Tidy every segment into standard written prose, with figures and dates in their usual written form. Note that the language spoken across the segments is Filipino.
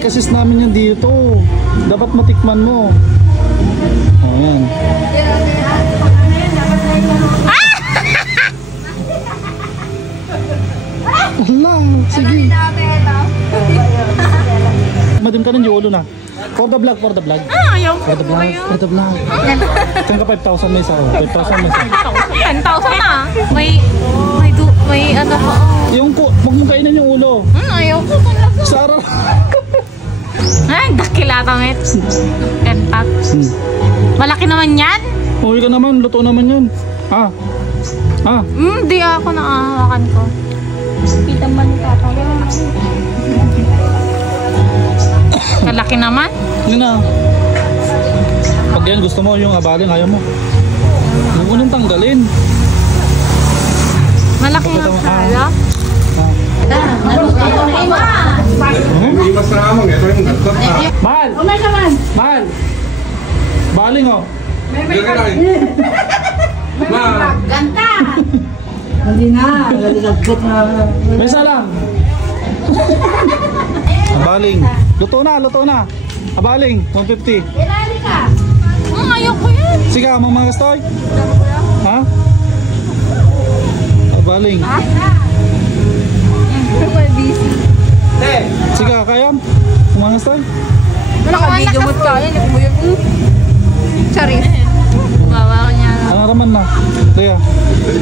delicacies namin yan dito. Dapat matikman mo. Oh, yan. Hala, sige. Madim ka ng yolo na. For the vlog, for the vlog. Ayaw ko. For the vlog, for the vlog. Kaya ka 5,000 may isa. 5,000 may isa. 10,000 na. May ano pa. Yung wag mong kainin yung ulo. Ayaw ko talaga. Sara. Ay, dakilatang it. Kentat. Malaki naman yan. Uwi ka naman, luto naman yan. Di ako nakahawakan ko. Kita man ka pala. Kalaki naman. Yun na. Pag yan gusto mo yung abaling, ayaw mo. Huwag mo nang tanggalin. Malaki nga pala. Mahal! Mahal! Baling oh. Ganta! Hindi na, naglagot na. May isa lang. Abaling. Luto na. Abaling, 150. Ilali ka. Ayaw ko yan. Sige, mga gastoy. Ha? Abaling. Sige, kaya? Mga gastoy? Wala ka gamot ka. Yan, mo yun. Charis. Bawa ko niya. Ano raman na? Kaya?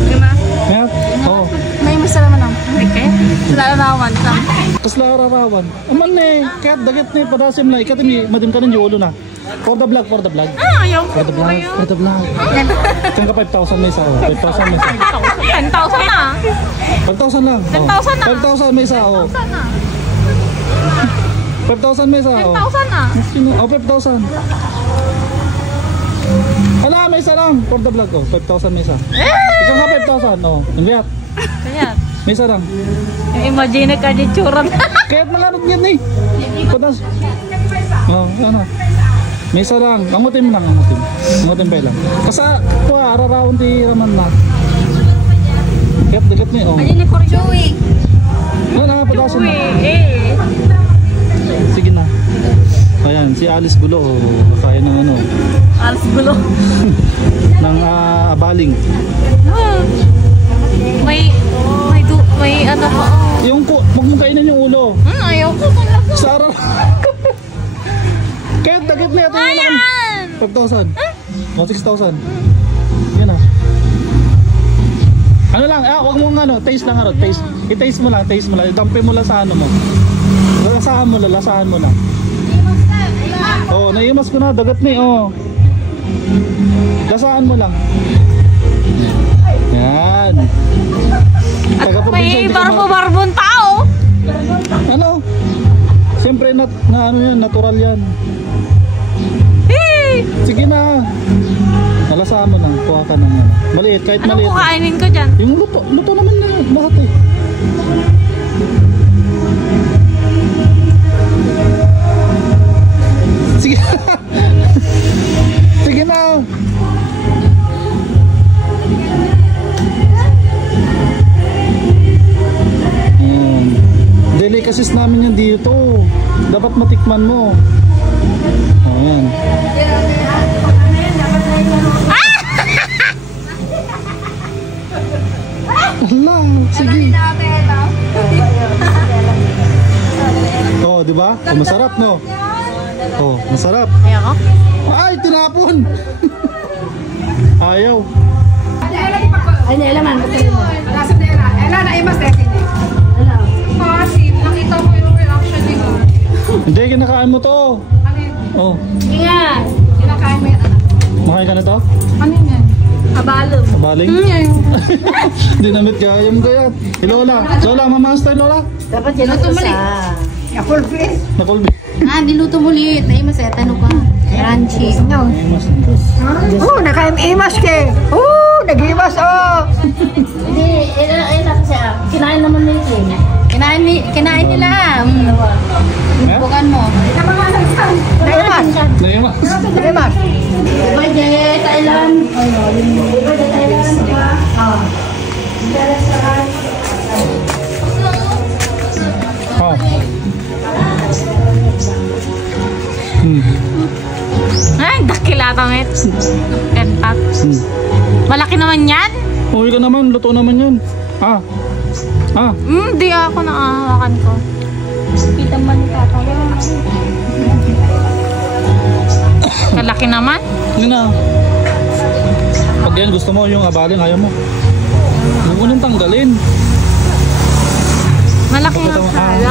Lima. Kaya? Oo. May masala man ang. Okay. Larawan ka. Tapos larawan. Aman eh. Kaya dagit ni padasim na. Ikat madim ka ng yolo na. For the vlog, for the vlog. Ayaw ko. For the vlog, for the vlog. Kaya ka 5,000 may isa. 5,000 may isa. 10,000 na. 5,000 lang. 10,000 na. 5,000 may isa. 5,000 may isa. 10,000 na. 5,000. Hala, may isa lang. For the vlog, 5,000 may isa. Ikaw nga 5,000. Invert. Kaya. May isa lang. Imagine ka di tsuran. Kaya't malarot yan eh. Patas. Ano. May isa lang. Angutin lang. Angutin pa lang. Kasi ararawan di raman na. Kaya't dagat niya. Imagine for Joey. Ano, padasin na. Joey. Sige na. Ayan, si Alice Gulo. Kaya ng ano. Alice Gulo. ng abaling. May ano pa. Yung wag mong kainin yung ulo. Ayaw ko talaga. Sara. Kaya dagit na ito Ayan! 5,000. O 6,000. Yan ah. Ano lang, wag mong ano, taste lang ano, taste. I-taste mo lang. Idampi mo lang sa ano mo. Lasahan mo lang. Oh, naimas ko na, dagat ni, Lasahan mo lang. Yan. May barbo-barbon tao. Ano? Siyempre ano yan, natural yan. Sige na. Nalasahan mo lang, kuha ka ng maliit, kahit Anong maliit. Anong kukainin ko dyan? Yung luto naman na lahat eh. Sige. Sige na. Delicacies namin yan dito. Dapat matikman mo. Oh, yan. Hala, sige. Oh, di ba? Masarap, no? Oh, masarap. Ayaw ko? Ay, tinapon. Ayaw. Ay, nailaman. Nakita mo yung reaction ni God. Hindi, kinakain mo to. Oh. Ingat. Kinakain mo yung anak. Makain ka na to? Ano yan? Abalong. Kabaling? Dinamit ka. Yung kaya. Lola. Lola, mamaster Lola. Dapat yan ito sa... Nakulbi. Niluto mo ulit. Naimas tanong ka. Crunchy. Naka-imas ke. Nag-imas, Hindi, siya. Kinain naman nila eh. Kinain nila. Bukan mo. Naimas. Naimas. Naimas. Birthday, Thailand. Birthday, Thailand. Oh. tatamits. 10 packs. Malaki naman yan. Uwi ka naman, luto naman yan. Ah. Di ako nakahawakan ko. Kita man ni Tata. Kalaki naman. Yun na. Pag yan gusto mo, yung abaling ayaw mo. Huwag mo nang tanggalin. Malaki nga Pagkatapos, pala.